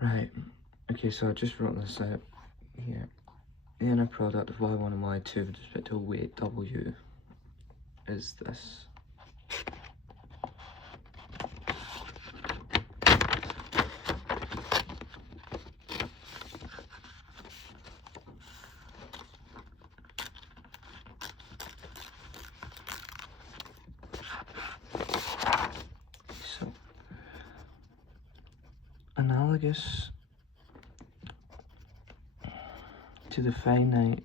Right, okay, so I just wrote this out here. The inner product of y1 and y2 with respect to weight w is this. So, analogous to the finite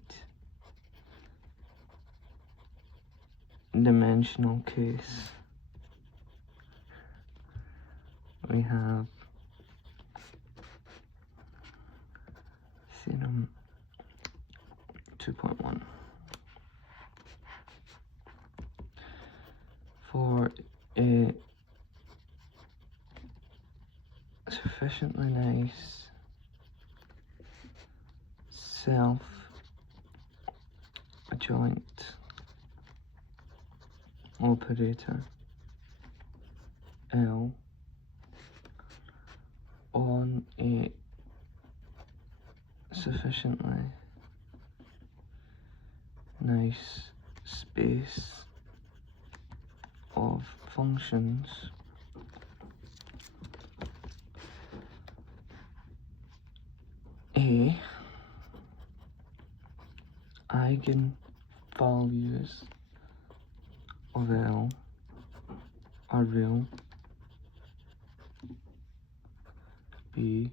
dimensional case, we have theorem 2.1. For a sufficiently nice self-adjoint operator L on a sufficiently nice space of functions A eigenvalues of L are real, B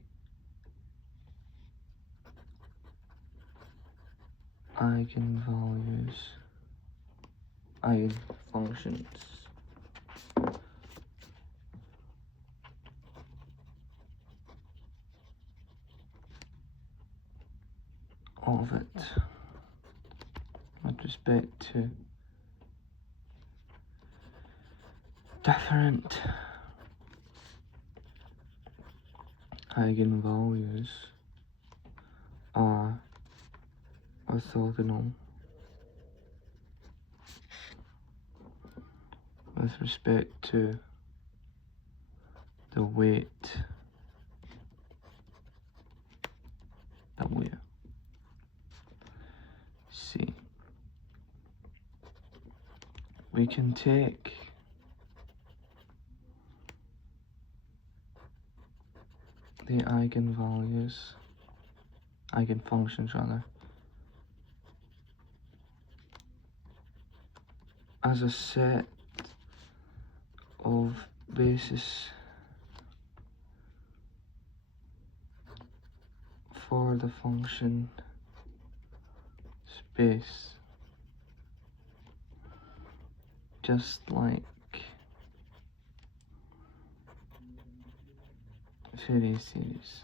eigenfunctions of it with respect to different eigenvalues are orthogonal with respect to the weight W. C. We can take the eigenfunctions rather, as a set of bases for the function space, just like Fourier series.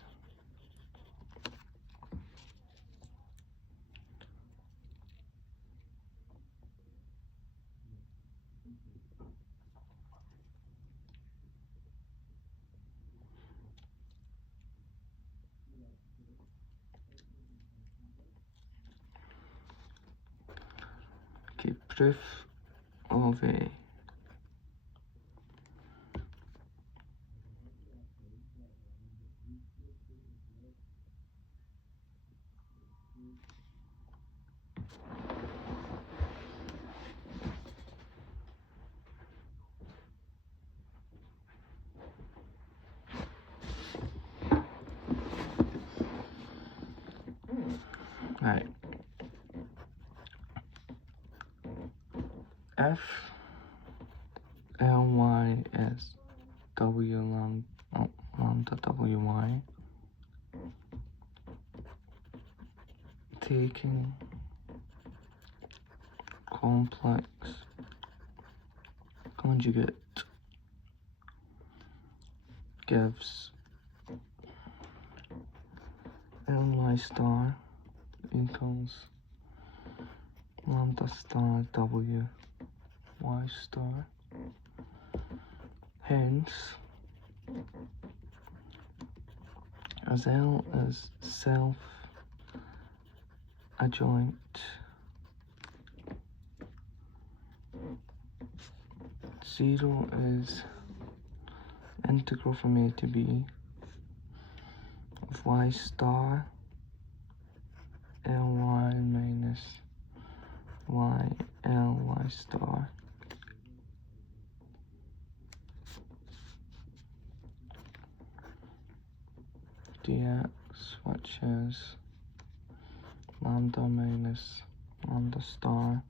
Okay, proof of a right. If Ly is lambda Wy, taking complex conjugate gives Ly star equals lambda star W y star. Hence, as L is self-adjoint, zero is integral from A to B, of y star ly minus y ly star dx, which is lambda minus lambda star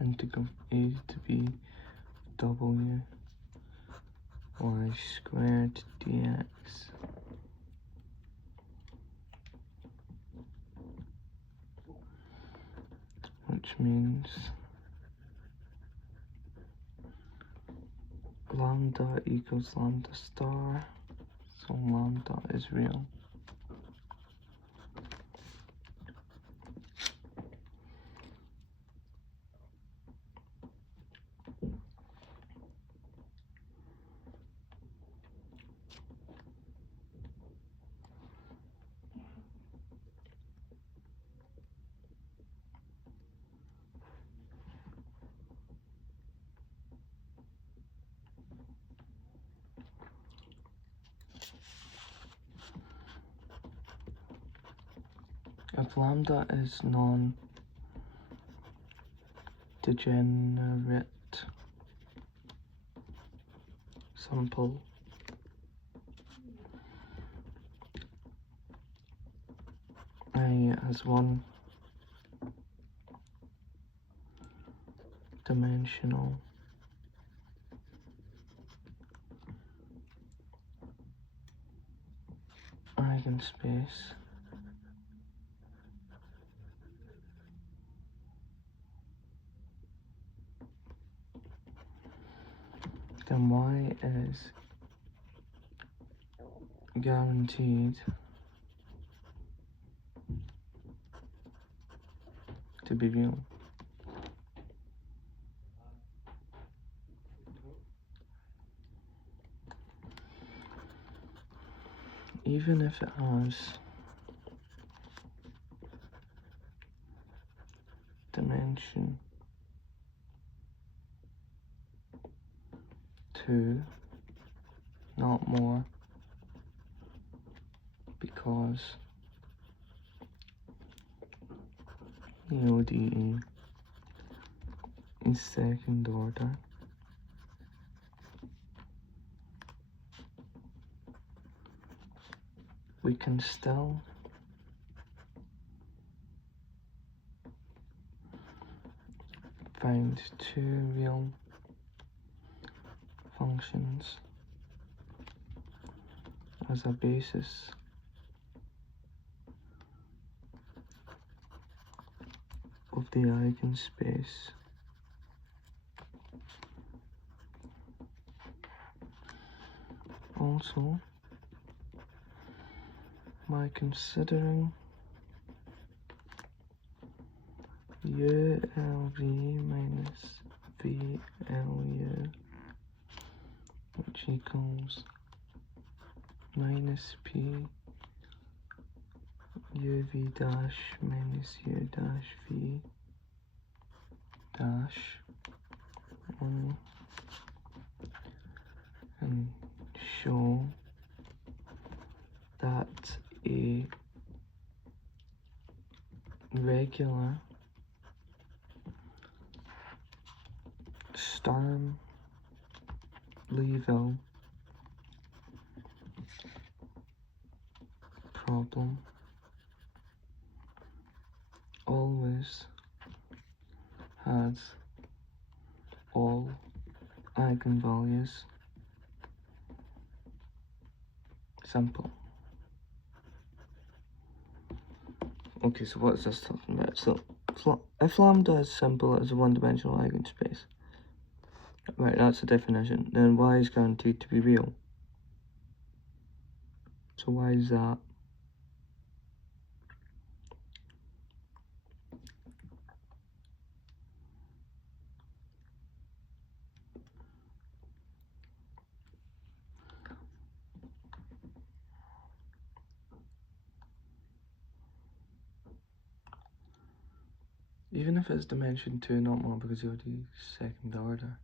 integral a to b w y squared dx, which means lambda equals lambda star, so lambda is real. If lambda is non-degenerate sample, A has one dimensional eigenspace, then Y is guaranteed to be real. Even if it has dimension 2, not more, because the ODE is second order. We can still find two real functions as a basis of the eigenspace. Also, by considering ULV minus VLU, which equals minus P UV dash minus U dash V dash, and show that a regular Sturm-Liouville problem always has all eigenvalues simple. Okay, so what is this talking about? So if lambda is simple as a one-dimensional eigenspace, right, that's the definition, then y is guaranteed to be real. So why is that? Even if it's dimension 2, not more, because you're the second order,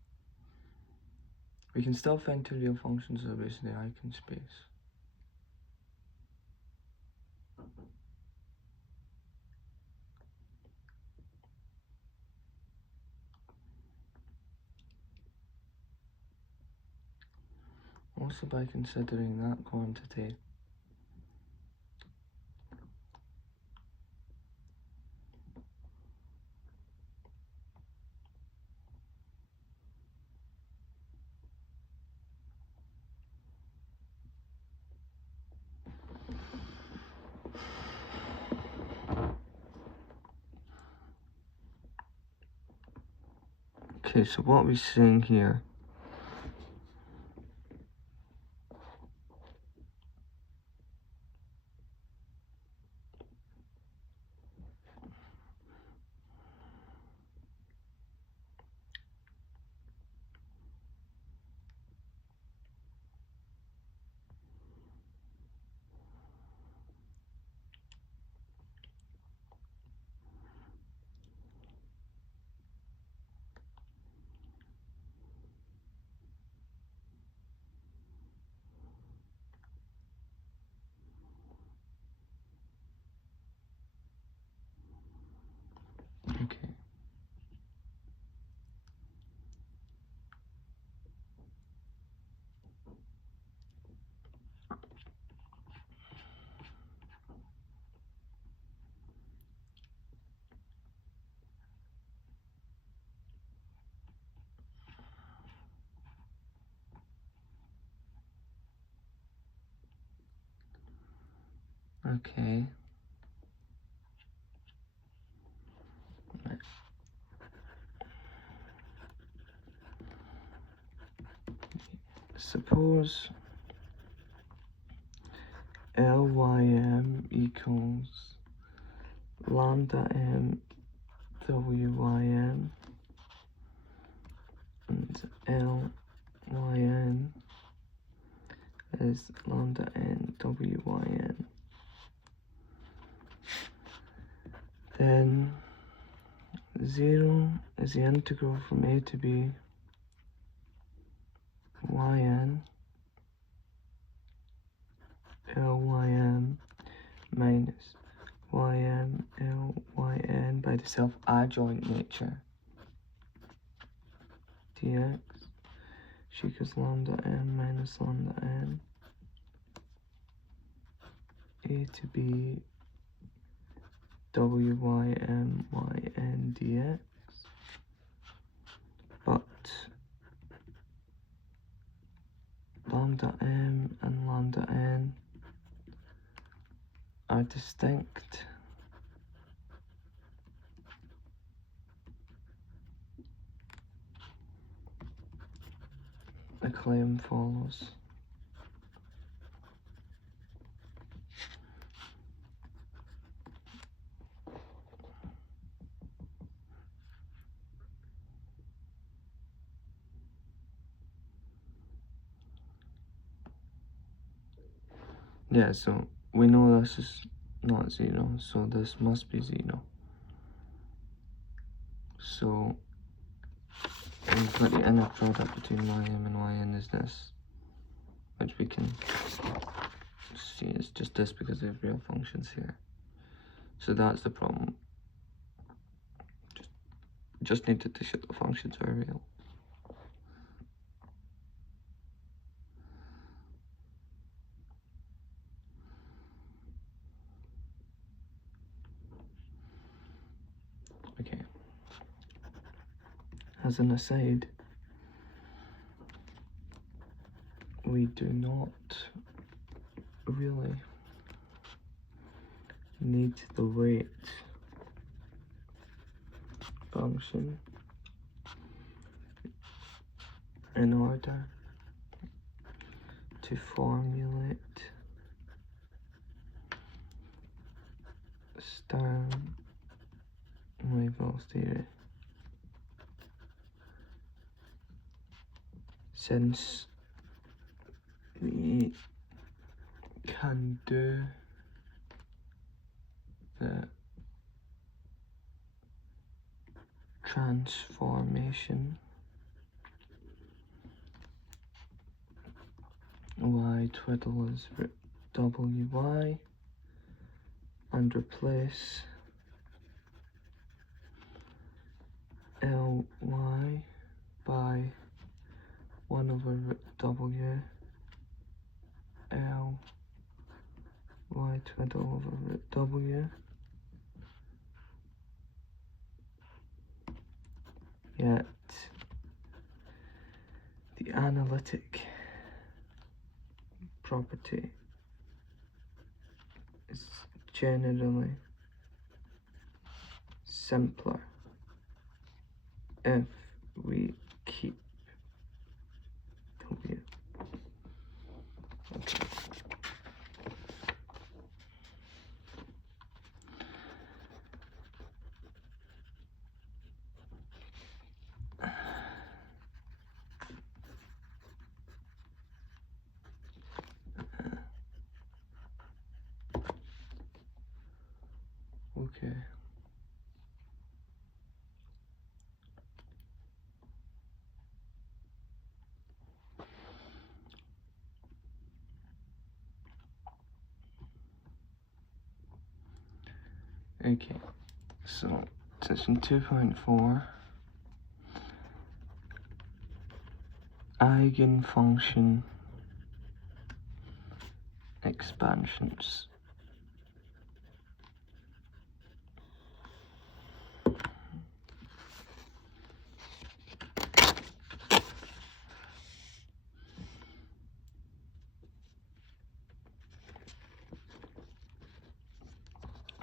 we can still find two real functions that are based on the eigenspace. also by considering that quantity. Okay, so what we're seeing here okay. Okay. Right. Suppose LYM equals lambda m WYM and LYN is lambda n WYN. Then 0 is the integral from a to b yn LYM minus ym lyn by the self-adjoint nature dx equals lambda m minus lambda n a to b wym yn dx, but lambda m and lambda n are distinct. The claim follows. Yeah, so we know this is not 0, so this must be 0. So we put the inner product between ym and yn is this, which we can see is just this because they have real functions here. So that's the problem. Just needed to show the functions are real. Okay. As an aside, we do not really need the weight function in order to formulate Sturm-Liouville theory, since we can do the transformation y twiddle is wy and replace ly by 1 over w twiddle over root W. Yet the analytic property is generally simpler if we keep W. Okay. Okay. Okay, so section 2.4, eigenfunction expansions.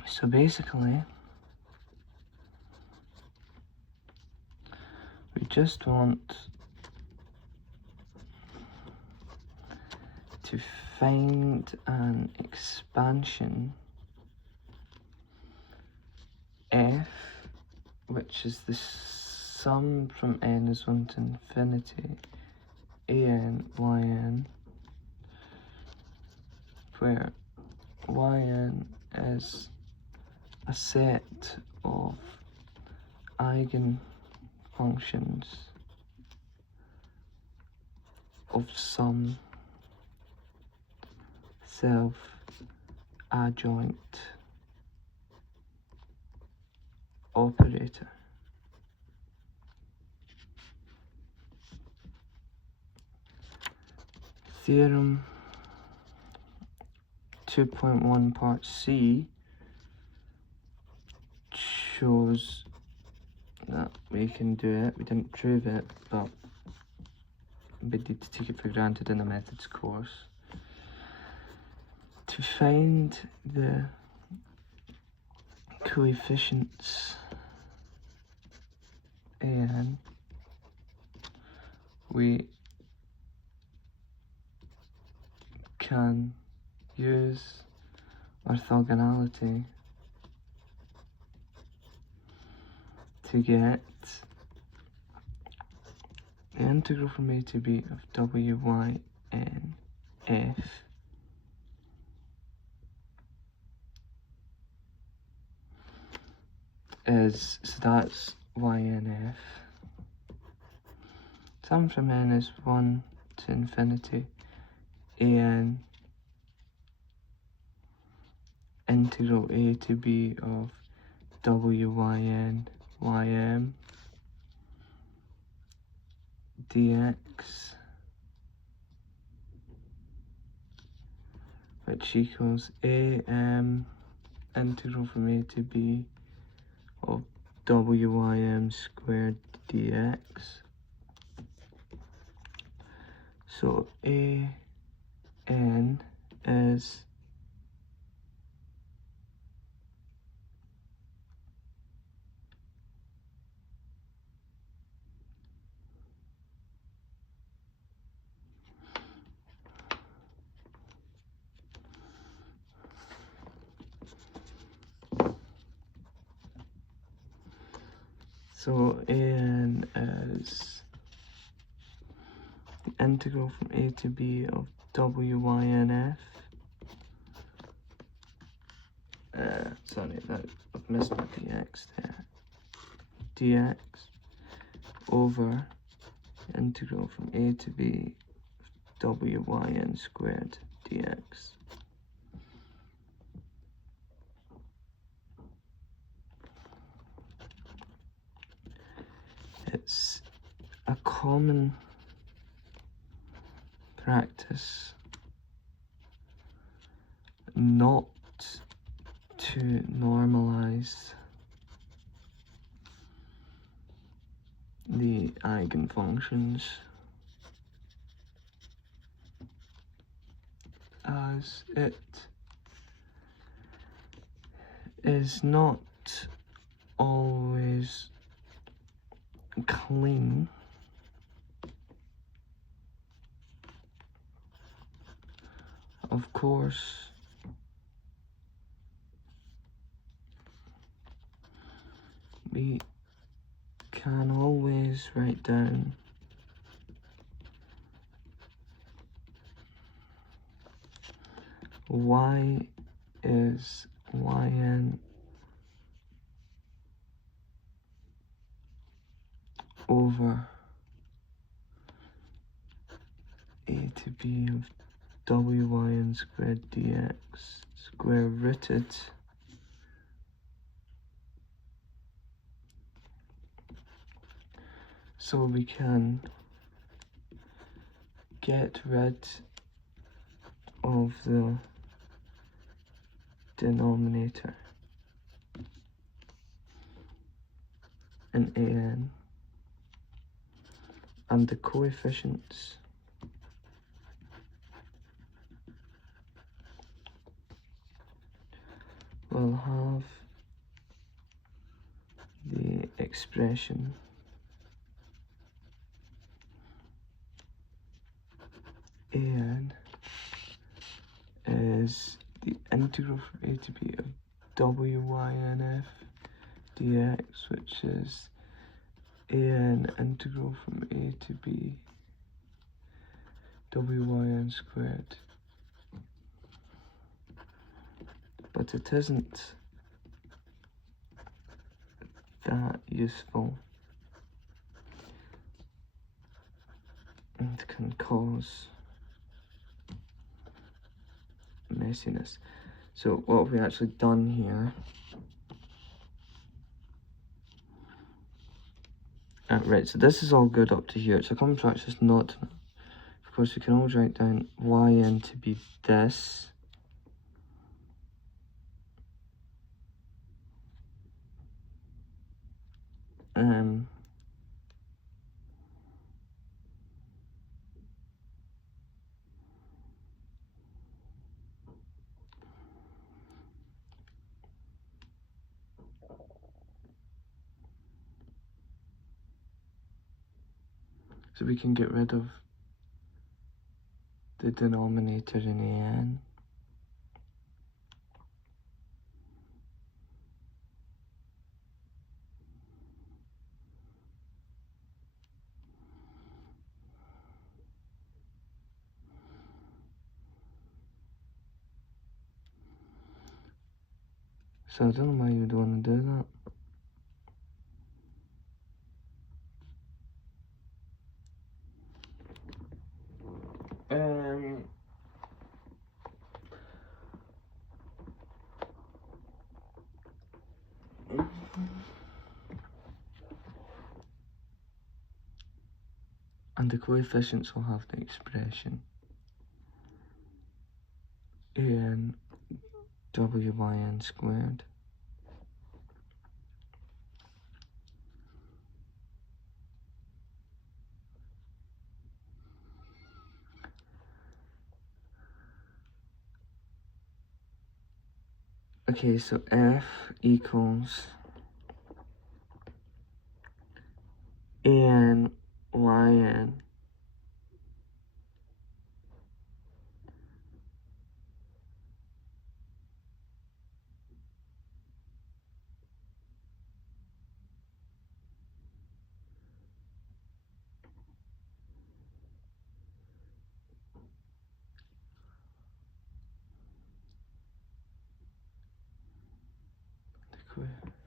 So basically, we just want to find an expansion f, which is the sum from n is 1 to infinity, an yn, where yn is a set of eigenfunctions of some self-adjoint operator. Theorem 2.1 part C shows that we can do it. We didn't prove it, but we need to take it for granted in the methods course. To find the coefficients an, we can use orthogonality to get the integral from a to b of w, y, n, f is, so that's ynf. Sum from n is 1 to infinity an integral a to b of wyn ym dx, which equals am integral from a to b of wym squared dx. So an is an is the integral from a to b of wynf. Sorry, I've missed my dx there. Dx over integral from a to b of wyn squared dx. It's a common practice not to normalize the eigenfunctions as it is not always clean of course we can always write down y is yn over a to b of wyn squared dx square rooted so we can get rid of the denominator in an and the coefficients will have the expression an is the integral from a to b of wynf dx, which is an integral from a to b wyn squared. But it isn't that useful and can cause messiness. So what have we actually done here? Right, so this is all good up to here. So common practice not. Of course, we can always write down yn to be this. So we can get rid of the denominator in an. So I don't know why you would want to do that. And the coefficients will have the expression an wyn squared okay, so f equals an yn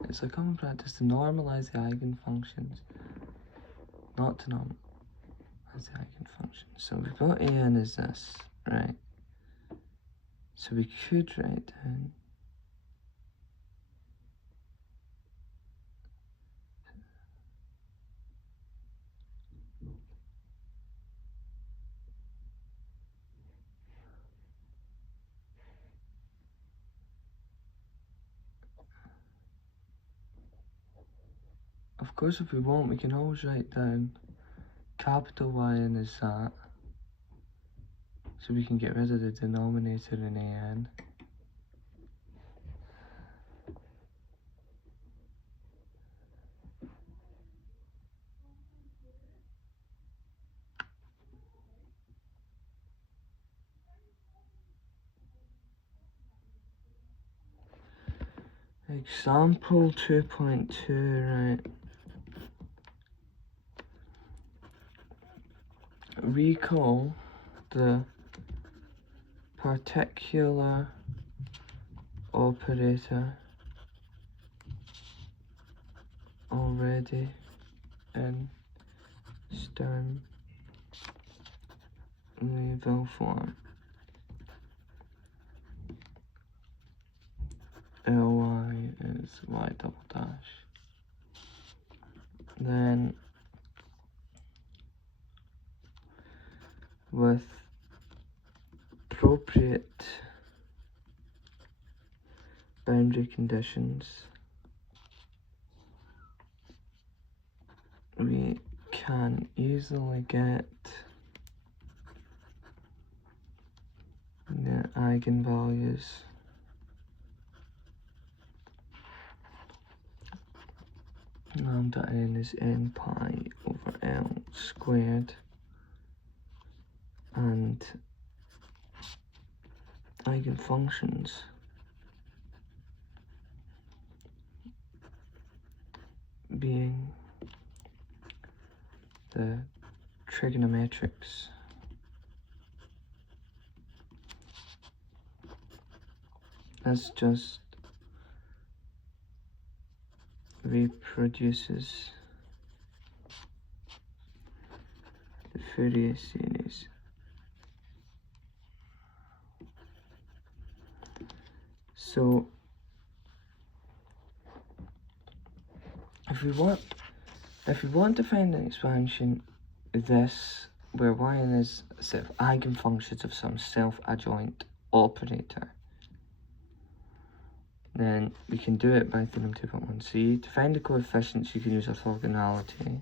it's a common practice to normalize the eigenfunctions, not to normalize the eigenfunctions. So we've got an as this, right? So we could write down Of course, if we want, we can always write down capital YN is that, so we can get rid of the denominator in AN. Example 2.2, right? Recall the particular operator already in Sturm-Liouville form. Ly is y double dash. Then with appropriate boundary conditions, we can easily get the eigenvalues lambda n is n pi over L squared, and eigenfunctions being the trigonometrics this just reproduces the Fourier series. So if we want to find an expansion this where yn is a set of eigenfunctions of some self-adjoint operator, then we can do it by theorem 2.1c. To find the coefficients, you can use orthogonality.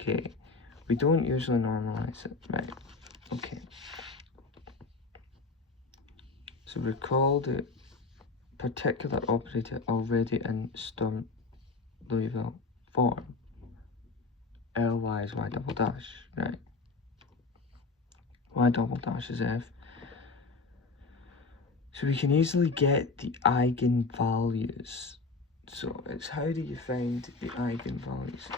Okay, we don't usually normalize it, right? Okay. So recall the particular operator already in Sturm-Liouville form. Ly is y double dash, right? Y double dash is f. So we can easily get the eigenvalues. So it's how do you find the eigenvalues?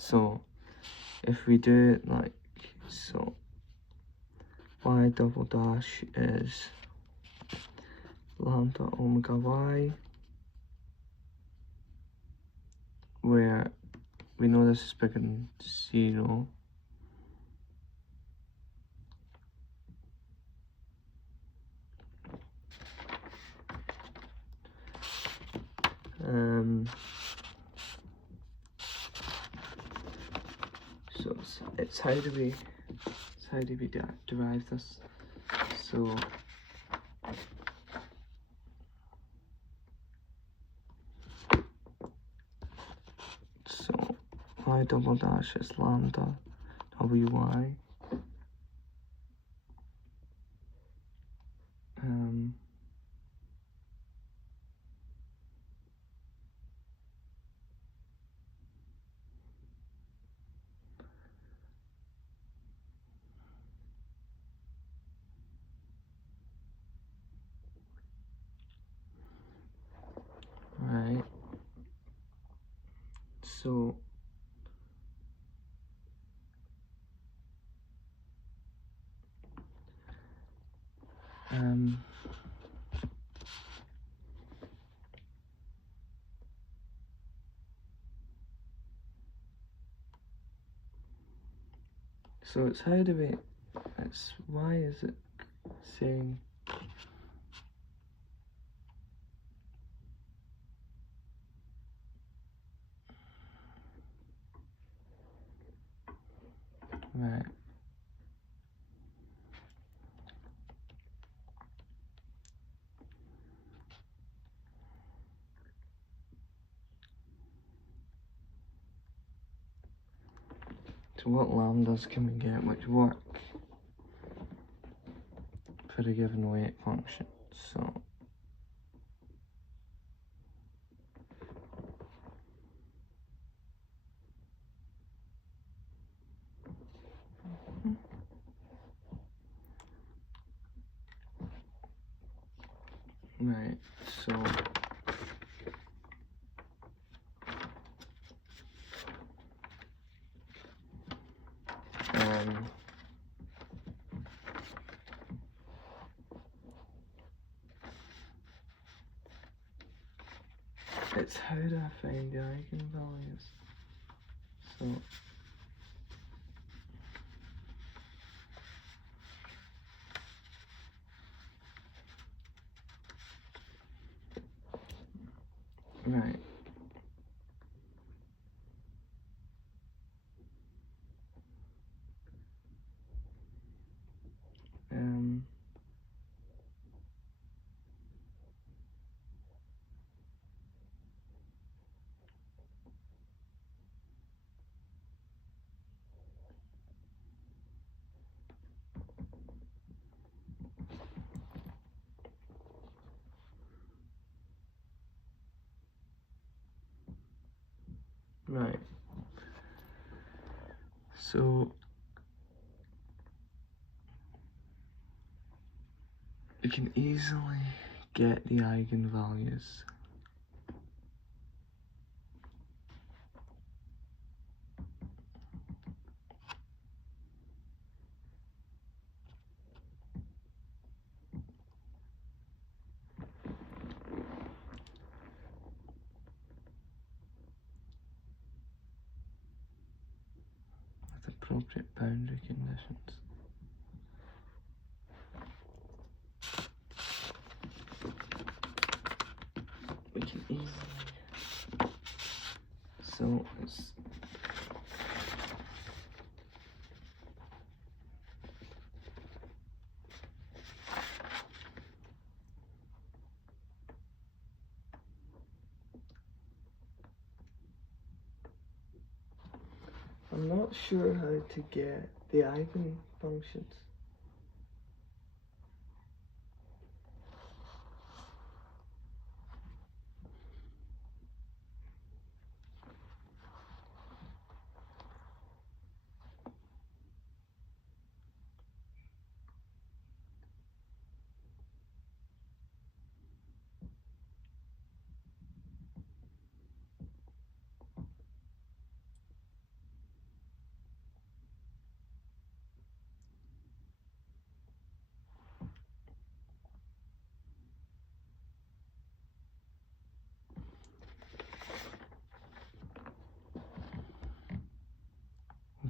So if we do it like so, y double dash is lambda omega y, where we know this is bigger than 0. So it's how do we derive this? So y double dash is lambda wy. Right. So So it's how do we, it's why is it saying right. So what lambdas can we get which work for a given weight function? So right, so it's how do I find the eigenvalues? So right. Right. So we can easily get the eigenvalues. With appropriate boundary conditions. We can easily, so it's I'm not sure how to get the eigenfunctions.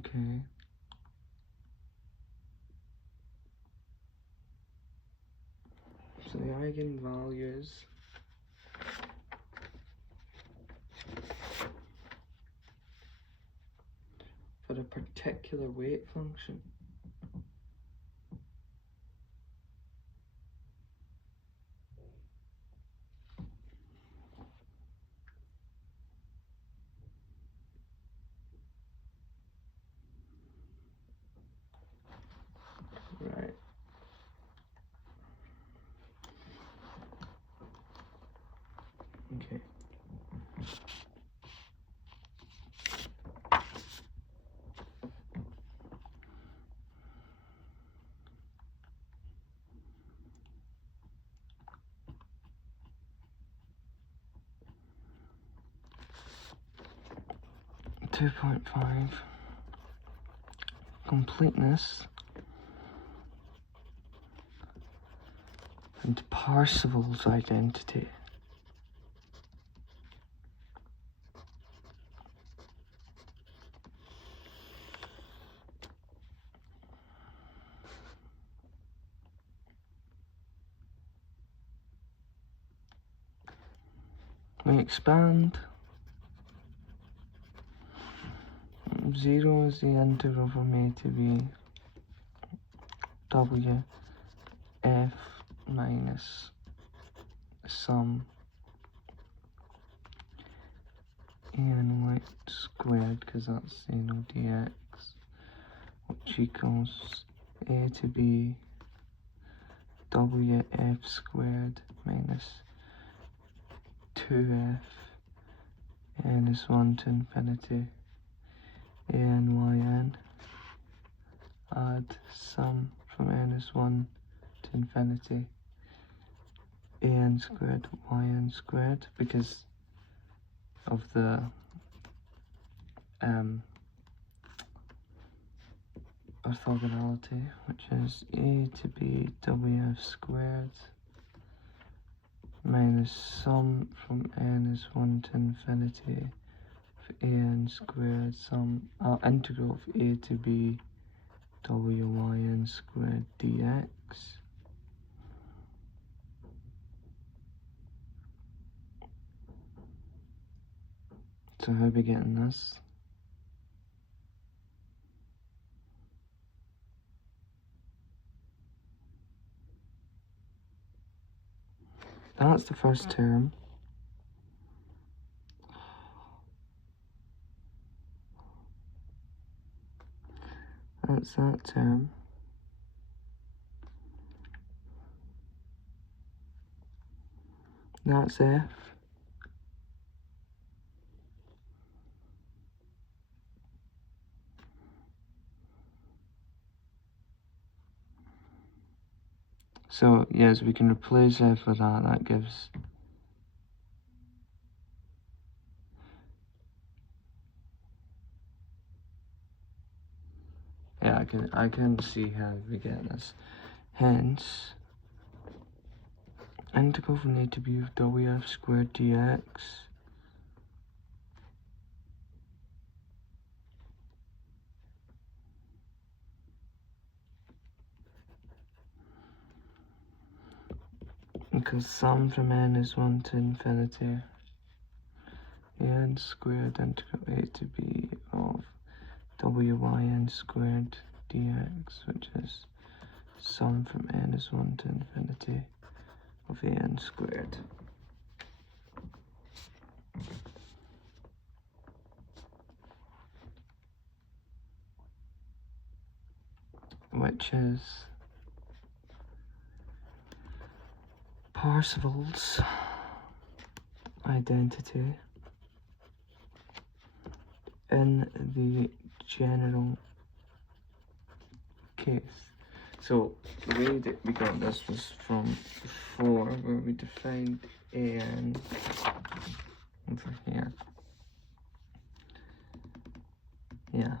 Okay. So the eigenvalues for a particular weight function. Right. Okay. Two 2.5 completeness and Parseval's identity. We expand. 0 is the integral from a to b w f minus sum and squared, because that's dx, which equals a to b wf squared minus 2f n is 1 to infinity a n y n, add sum from n is 1 to infinity a n squared y n squared, because of the orthogonality, which is a to b wf squared minus sum from n is 1 to infinity of a n squared sum integral of a to b w y n squared dx. So how are we getting this? That's the first term. That's that term. That's f. So yes, we can replace f with that. That gives I can see how we get this. Hence, integral from a to b of wf squared dx because sum from n is 1 to infinity a n squared integral a to b of wy n squared dx, which is sum from n is 1 to infinity of a n squared. Which is Parseval's identity in the general case. So the way that we got this was from before, where we defined an over here. Yeah.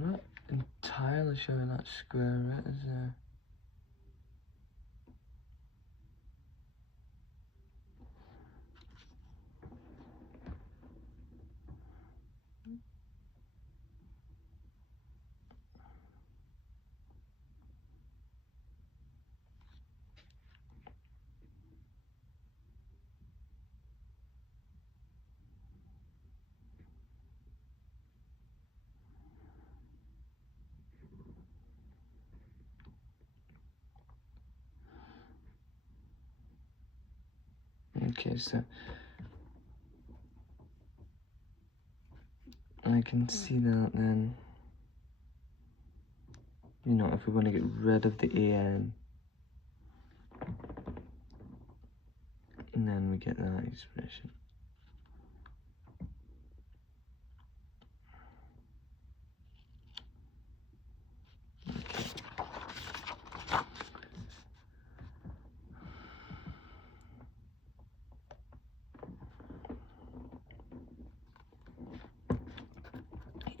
I'm not entirely sure that square root is there. Okay, so I can see that then, if we want to get rid of the an, and then we get that expression.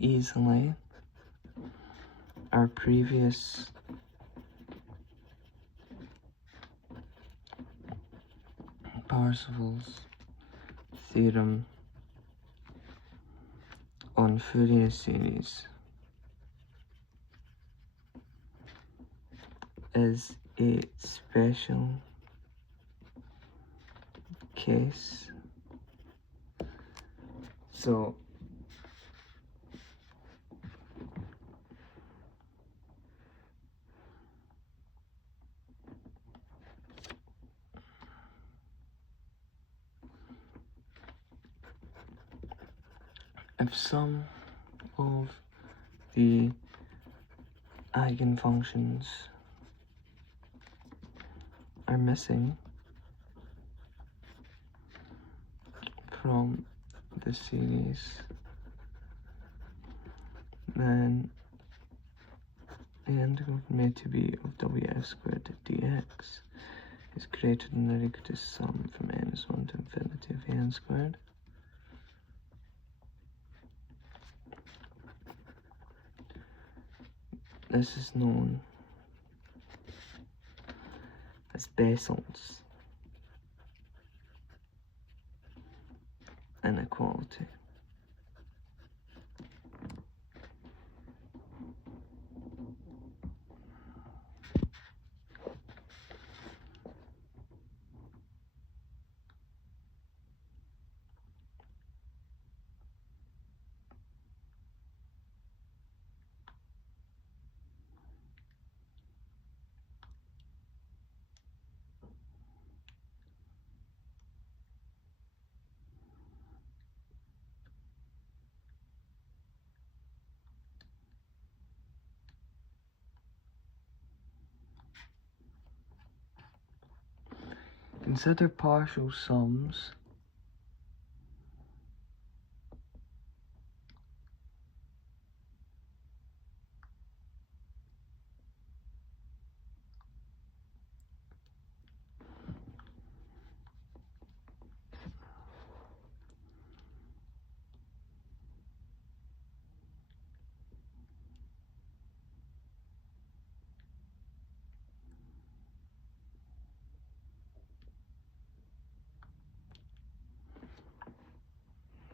easily our previous Parseval's theorem on Fourier series is a special case. So if some of the eigenfunctions are missing from the series, then the integral from a to b of wf squared dx is greater than or equal to sum from n=1 to infinity of n squared. This is known as Bessel's inequality. Consider partial sums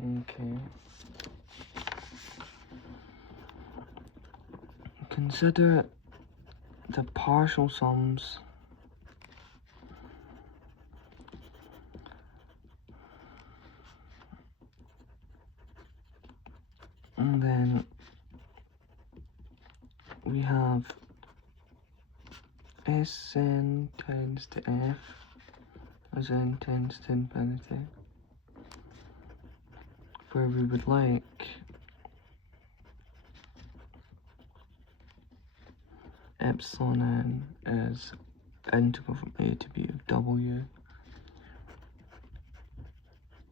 Okay. Consider the partial sums and then we have Sn tends to f as n tends to infinity, where we would like epsilon n as integral from a to b of w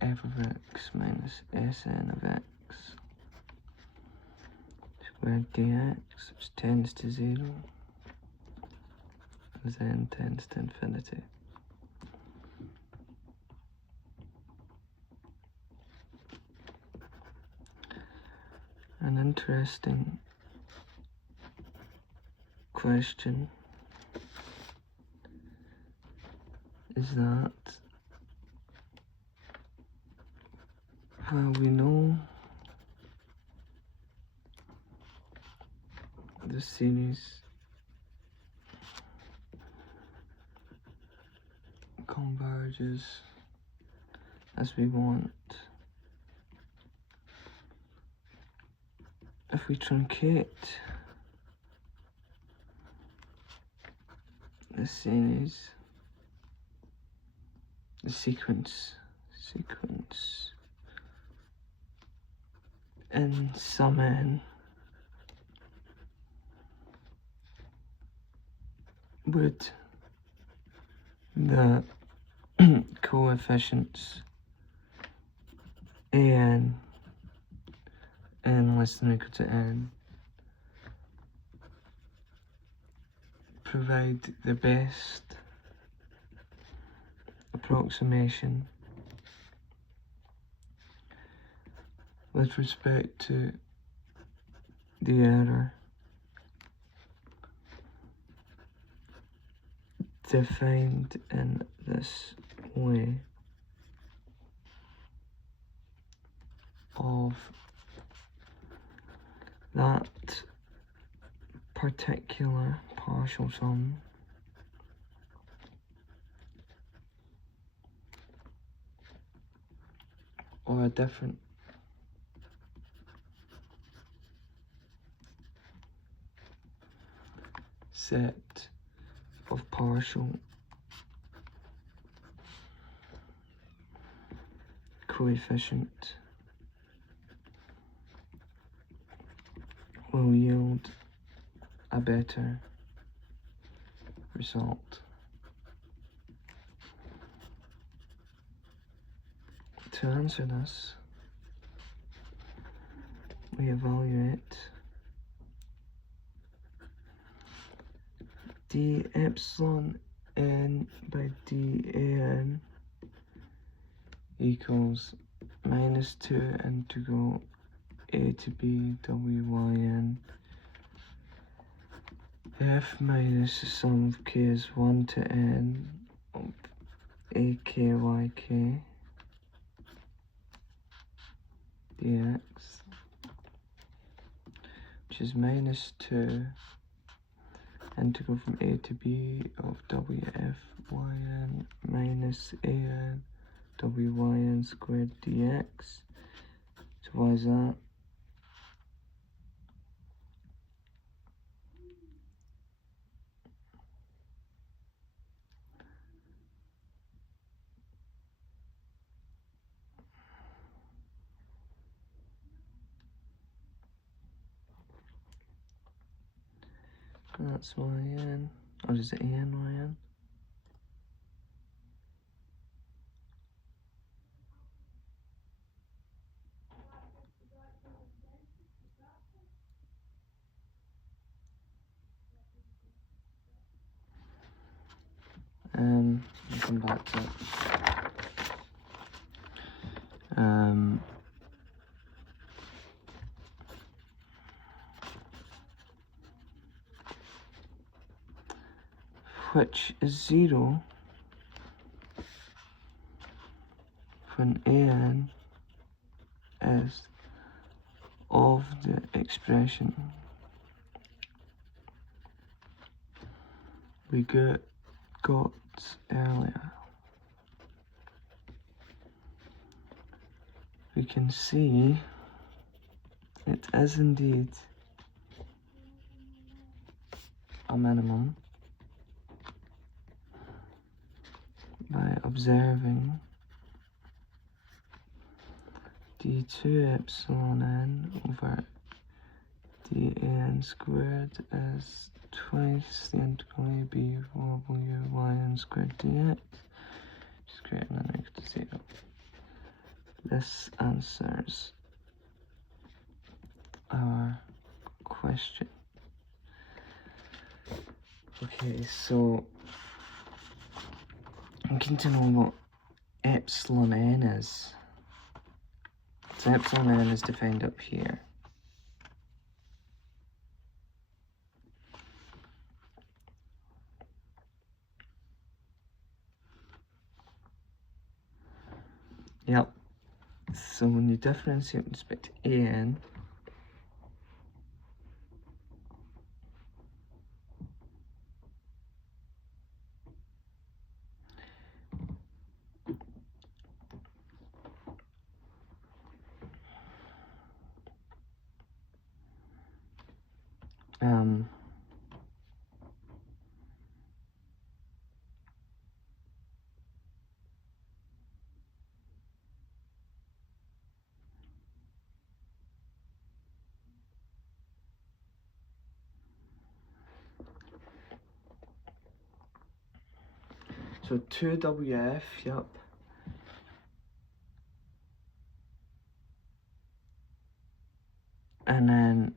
f of x minus Sn of x squared dx, which tends to 0 as n tends to infinity. An interesting question is that, well, we know the series converges as we want. If we truncate the series, the sequence in sum n would the coefficients an n less than or equal to n provide the best approximation with respect to the error defined in this way of that particular partial sum or a different set of partial coefficient will yield a better result. To answer this, we evaluate d epsilon n by dn equals minus 2 integral a to b wyn f minus the sum of k is 1 to n of a k y k dx, which is minus 2 integral from a to b of wf yn minus an wyn squared dx. So why is that? That's yn, or is it an yn? I'll come back to it. Which is 0 when an is of the expression we got earlier. We can see it is indeed a minimum by observing d2 epsilon n over dn squared is twice the integral ab yn squared dx, which is greater than or equal to 0. This answers our question. Okay, so I'm keen to know what epsilon n is. So epsilon n is defined up here. Yep. So when you differentiate with respect to an, so 2wf, yep. And then,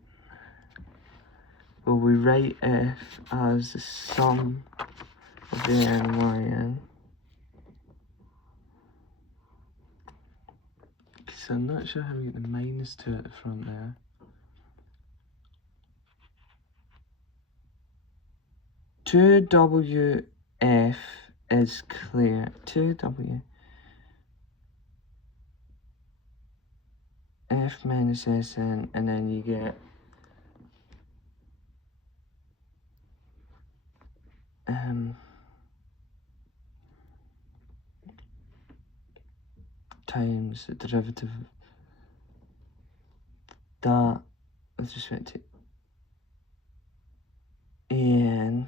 well, we write f as the sum of the n, yn. So I'm not sure how we get the minus 2 at the front there. 2WF is clear. 2W F minus SN, and then you get times the derivative of that with respect to AN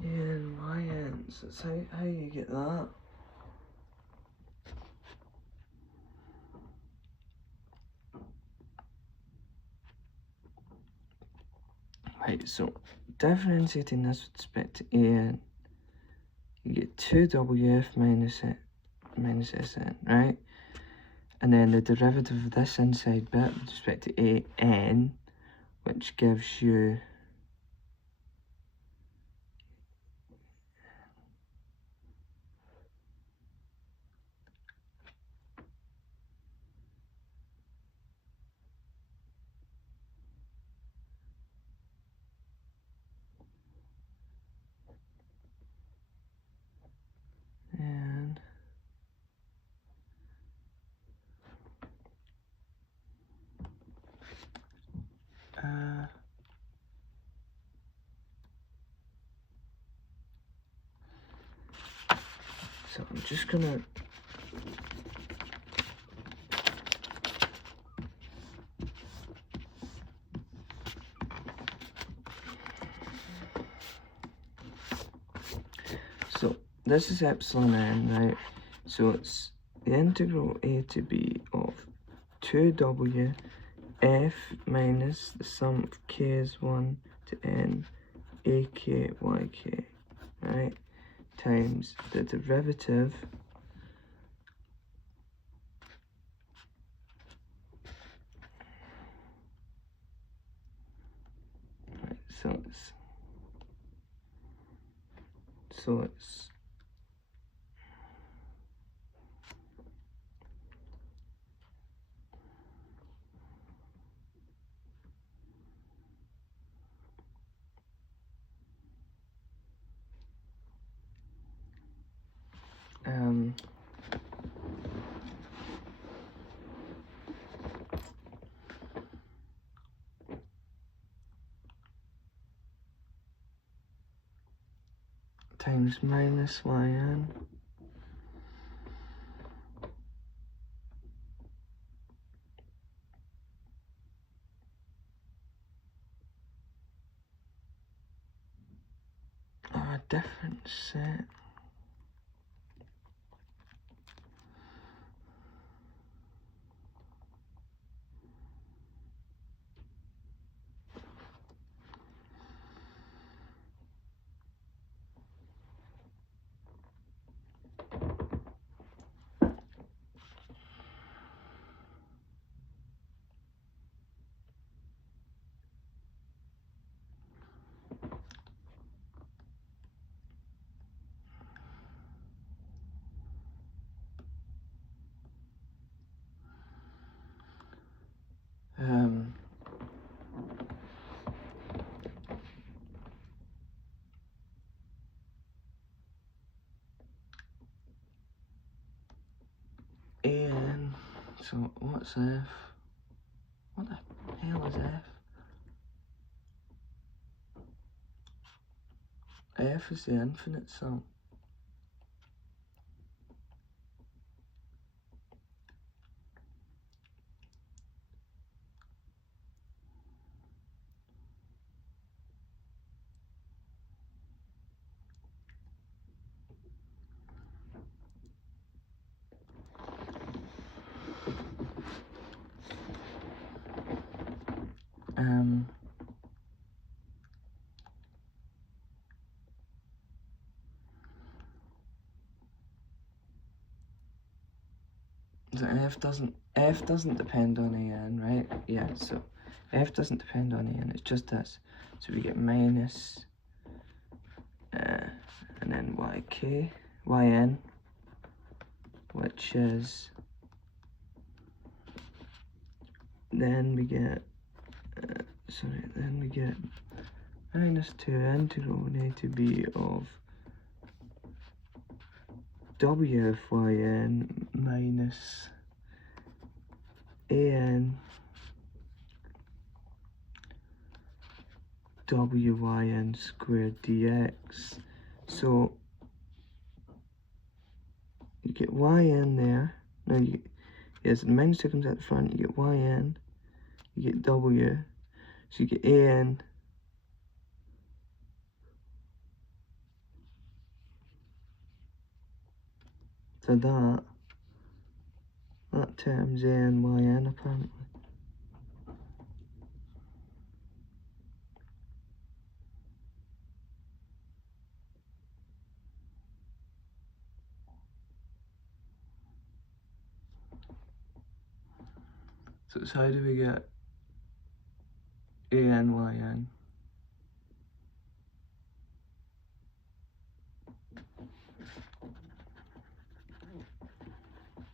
and YN, so that's how you get that. Right, so differentiating this with respect to AN, you get 2WF minus SN, right? And then the derivative of this inside bit with respect to AN, which gives you and so I'm just gonna so this is epsilon n, right? So it's the integral a to b of 2W f minus the sum of k is 1 to n ak yk, right, times the derivative right, so it's times minus yn a different set. An, so what's f? What the hell is f? F is the infinite sum. So f doesn't depend on an, right? Yeah, so f doesn't depend on an, it's just this. So we get minus and then yn, which is, then we get minus 2 integral a to b of w of yn minus an wyn squared dx. So you get yn there. Now yes, the minus 2 comes out the front, you get yn, you get w, so you get an to that term's an yn apparently. So how do we get an yn?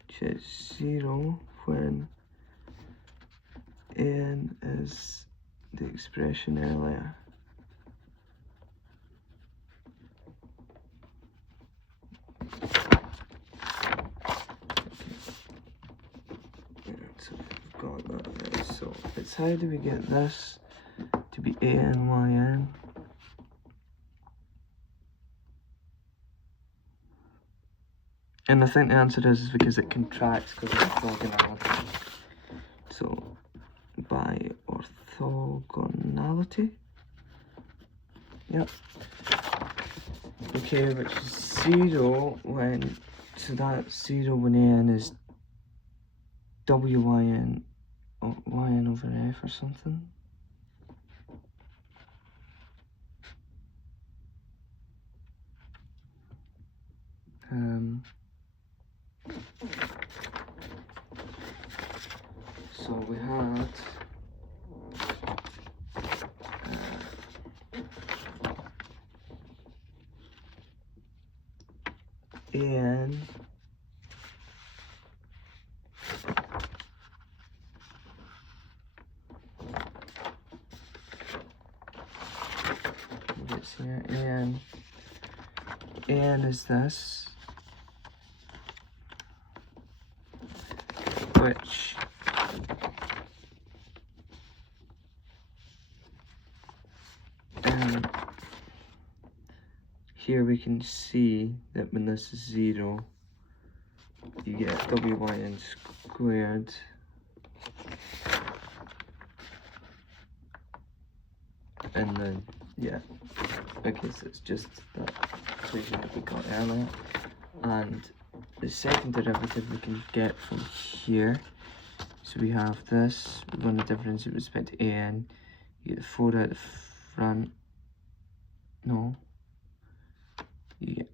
Which is 0 when n is the expression earlier. So we've got that there. So it's how do we get this to be an yn? And I think the answer is because it contracts because of orthogonality. So by orthogonality. Yep. Okay, which is 0 when, so that's 0 when n is wyn or yn over f or something. So we had an gets here, and n is this, which here we can see that when this is 0, you get wyn squared and then, yeah, okay, so it's just that equation that we got earlier. And the second derivative we can get from here, so we have this, we run the difference with respect to an, you get the 4 out the front, no, you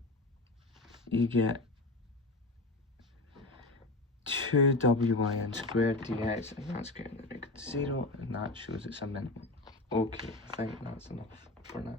get 2 wyn squared dx, and that's greater than or equal to 0, and that shows it's a minimum. Okay, I think that's enough for now.